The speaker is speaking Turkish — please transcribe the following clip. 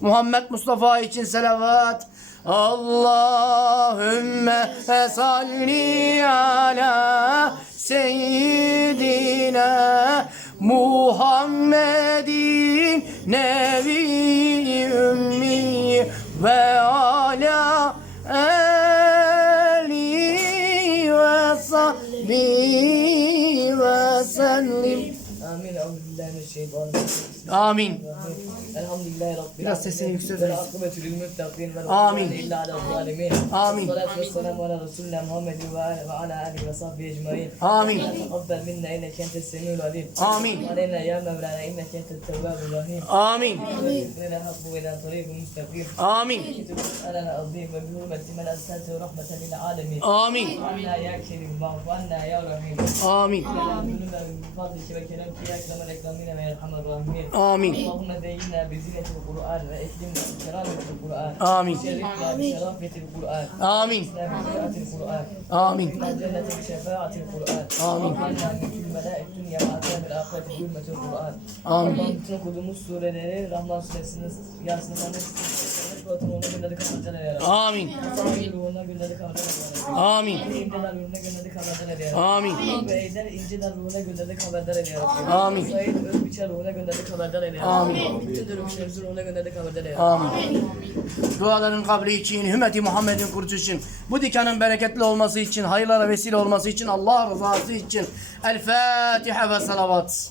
Muhammed Mustafa için selavat Allahümme salli ala seyyidina Muhammedin nebi ümmi ve ala alihi ve sahbihi ve sellim Amin. Elhamdülillahi Rabbil Biraz sesini yükseltir. Amin. Amin. Amin. Amin. Amin. Amin. Amin. Amin. Amin. Amin. Reklamı reklamıyla ve yerhamar rahimin. Amin. Allahümme zeyyinna bi zinetil Kur'an ve eklimna bi kerametil Kur'an. Amin. Şerifna bi şerafetil Kur'an. Amin. İslam'ın şerafetil Kur'an. Amin. İman cenneti bi şefaatil Kur'an. Amin. Allahümme mümkün melaik dünya ve atemil ahireti hürmetil Kur'an. Amin. Allah'ın bütün okuduğumuz sureleri Rahman suresinin yansımalarını Sıfatın ona gönderdik haberler yarabbim. Amin. Sahih ruhuna gönderdik haberler yarabbim. Amin. İnceler ruhuna gönderdik haberler yarabbim. Amin. Ve Eyder İnceler ruhuna gönderdik haberler yarabbim. Amin. Said Özbiçer ruhuna gönderdik haberler yarabbim. Amin. Bütün dönüşlerimizi ruhuna gönderdik haberler yarabbim. Amin. Duaların kabri için, ümmeti Muhammed'in kurtuluşu için, bu dükkanın bereketli olması için, hayırlara vesile olması için, Allah rızası için. El Fatiha ve salavat.